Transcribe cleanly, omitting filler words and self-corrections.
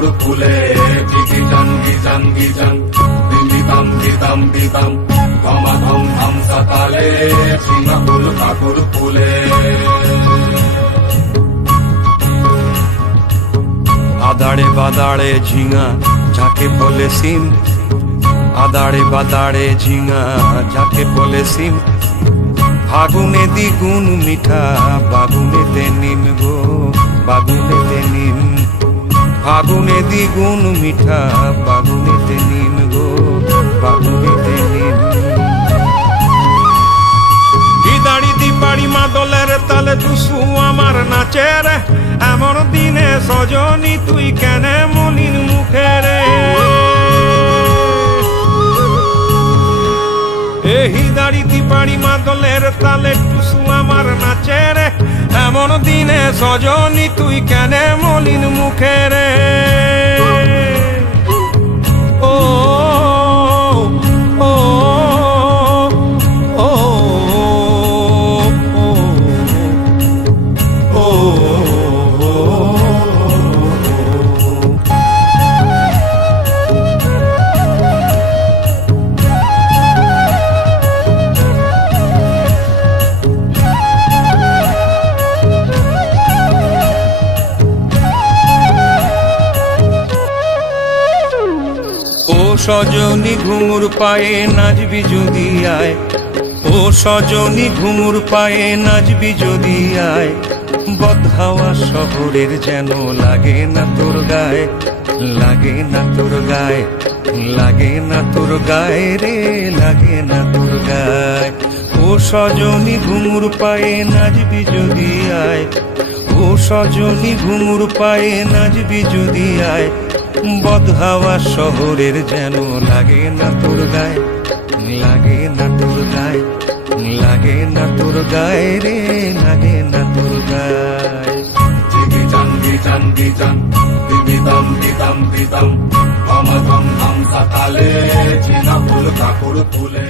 কাকুর ফুলে গিজান গিজান গিজান দিতাম দিতাম দিতাম ধমাধম ধাম সাতালে ঝিঙা ফুল কাকুর ফুলে। আদাড়ে বাদাড়ে ঝিঙা যাকে বলে সিম, আদাড়ে বাদাড়ে ঝিঙা যাকে বলে সিম, ফাগুনে দ্বিগুণ মিঠা বাগুনেতে নিম গো বাগুনেতে নিম, ফাগুনে দ্বিগুণ মিঠা বাগুনেতে নিম গো বাগুনেতে নিম। দিদাড়ি দিপাড়ি মাদলের তালে টুসু আমার নাচে রে, এমন দিনে সজনী তুই কেনে মলিন মুখে রে। এই দাড়ি দিপাড়ি মাদলের তালে টুসু আমার নাচে রে, এমন দিনে সজনী তুই কেনে মলিন মুখে রে। ও ও ও ও সজনী ঘুঙুর পায়ে নাচবি যদি আয়, ও সজনী ঘুঙুর পায়ে নাচবি যদি আয়, বদহাওয়া শহরের যেন লাগে না তোর গায়ে, লাগে না তোর গায়ে, লাগে না তোর গায়ে রে, লাগে না তোর গায়ে। ও সজনী ঘুঙুর পায়ে নাচবি যদি আয়, ও সজনী ঘুঙুর পায়ে নাচবি যদি আয়, বদহাওয়া শহরের যেন লাগে না তোর গায়ে, লাগে না তোর গায়ে, লাগে না তোর গায়ে রে, লাগে না তোর গায়ে। গিজান গিজান গিজান দিতাম দিতাম দিতাম ধমাধম ধাম সাতালে ঝিঙা ফুল কাকুর ফুলে।